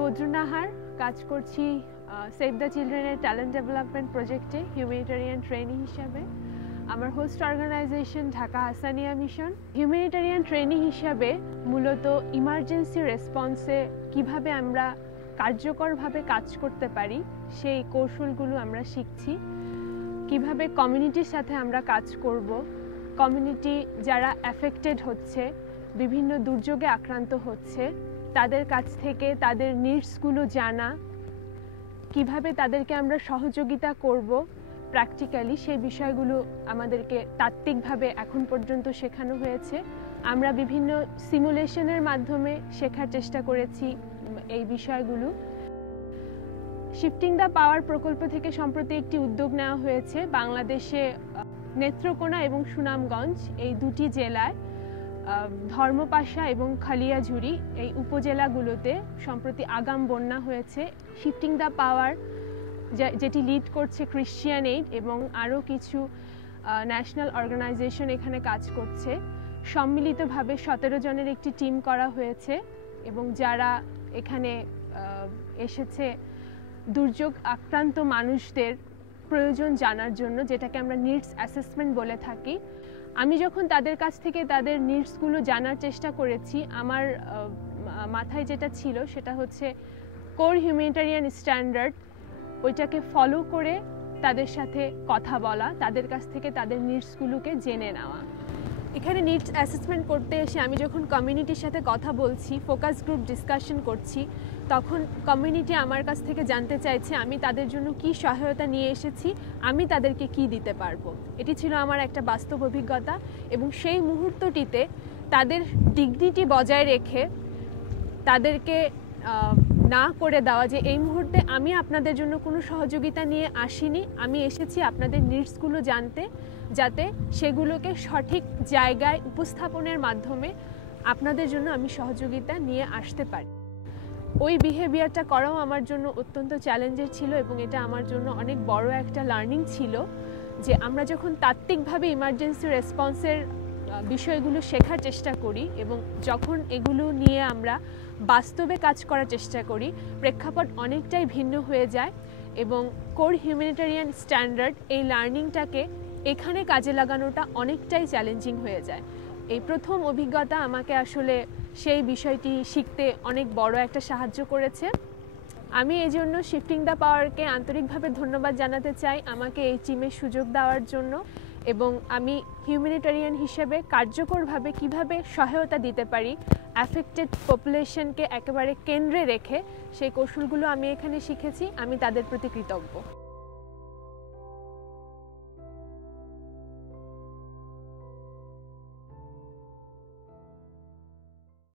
বদরু নাহার, কাজ করছি save the চিলড্রেনের ট্যালেন্ট ডেভেলপমেন্ট প্রজেক্টে হিউম্যানিটেরিয়ান ট্রেনি হিসাবে। আমার host organisation Dhaka Ahsania mission. Humanitarian trainee হিসাবে মূলত ইমার্জেন্সি রেসপন্সে কিভাবে আমরা কার্যকরভাবে কাজ করতে পারি সেই কৌশলগুলো আমরা শিখছি। কিভাবে কমিউনিটির সাথে আমরা কাজ করব, কমিউনিটি যারা অ্যাফেক্টেড হচ্ছে, বিভিন্ন দুর্যোগে আক্রান্ত হচ্ছে, তাদের কাছ থেকে তাদের নিডসগুলো জানা, কিভাবে তাদেরকে আমরা সহযোগিতা করব প্র্যাকটিক্যালি, সেই বিষয়গুলো আমাদেরকে তাত্ত্বিকভাবে এখন পর্যন্ত শেখানো হয়েছে। আমরা বিভিন্ন সিমুলেশনের মাধ্যমে শেখার চেষ্টা করেছি এই বিষয়গুলো। শিফটিং দ্য পাওয়ার প্রকল্প থেকে সম্প্রতি একটি উদ্যোগ নেওয়া হয়েছে বাংলাদেশে নেত্রকোনা এবং সুনামগঞ্জ এই দুটি জেলায়, ধর্মপাশা এবং খালিয়াঝুরি এই উপজেলাগুলোতে সম্প্রতি আগাম বন্যা হয়েছে। শিফটিং দ্য পাওয়ার যেটি লিড করছে ক্রিশ্চিয়ান এইড এবং আরও কিছু ন্যাশনাল অর্গানাইজেশন এখানে কাজ করছে। সম্মিলিতভাবে 17 জনের একটি টিম করা হয়েছে এবং যারা এখানে এসেছে দুর্যোগ আক্রান্ত মানুষদের প্রয়োজন জানার জন্য, যেটাকে আমরা নিডস অ্যাসেসমেন্ট বলে থাকি। আমি যখন তাদের কাছ থেকে তাদের নিডসগুলো জানার চেষ্টা করেছি, আমার মাথায় যেটা ছিল সেটা হচ্ছে কোর হিউম্যানিটেরিয়ান স্ট্যান্ডার্ড, ওইটাকে ফলো করে তাদের সাথে কথা বলা, তাদের কাছ থেকে তাদের নিডসগুলোকে জেনে নেওয়া। এখানে নিডস অ্যাসেসমেন্ট করতে এসে আমি যখন কমিউনিটির সাথে কথা বলছি, ফোকাস গ্রুপ ডিসকাশন করছি, তখন কমিউনিটি আমার কাছ থেকে জানতে চাইছে আমি তাদের জন্য কি সহায়তা নিয়ে এসেছি, আমি তাদেরকে কি দিতে পারবো। এটি ছিল আমার একটা বাস্তব অভিজ্ঞতা এবং সেই মুহূর্তটিতে তাদের ডিগনিটি বজায় রেখে তাদেরকে না করে দেওয়া যে এই মুহূর্তে আমি আপনাদের জন্য কোনো সহযোগিতা নিয়ে আসিনি, আমি এসেছি আপনাদের নিডসগুলো জানতে, যাতে সেগুলোকে সঠিক জায়গায় উপস্থাপনের মাধ্যমে আপনাদের জন্য আমি সহযোগিতা নিয়ে আসতে পারি। ওই বিহেভিয়ারটা করাও আমার জন্য অত্যন্ত চ্যালেঞ্জের ছিল এবং এটা আমার জন্য অনেক বড় একটা লার্নিং ছিল যে আমরা যখন তাত্ত্বিকভাবে ইমার্জেন্সি রেসপন্সের বিষয়গুলো শেখার চেষ্টা করি এবং যখন এগুলো নিয়ে আমরা বাস্তবে কাজ করার চেষ্টা করি, প্রেক্ষাপট অনেকটাই ভিন্ন হয়ে যায় এবং কোর হিউম্যানিটেরিয়ান স্ট্যান্ডার্ড এই লার্নিংটাকে এখানে কাজে লাগানোটা অনেকটাই চ্যালেঞ্জিং হয়ে যায়। এই প্রথম অভিজ্ঞতা আমাকে আসলে সেই বিষয়টি শিখতে অনেক বড় একটা সাহায্য করেছে। আমি এই জন্য শিফটিং দ্য পাওয়ারকে আন্তরিকভাবে ধন্যবাদ জানাতে চাই আমাকে এই টিমে সুযোগ দেওয়ার জন্য, এবং আমি হিউম্যানিটেরিয়ান হিসেবে কার্যকরভাবে কিভাবে সহায়তা দিতে পারি অ্যাফেক্টেড পপুলেশনকে একেবারে কেন্দ্রে রেখে, সেই কৌশলগুলো আমি এখানে শিখেছি। আমি তাদের প্রতি কৃতজ্ঞ।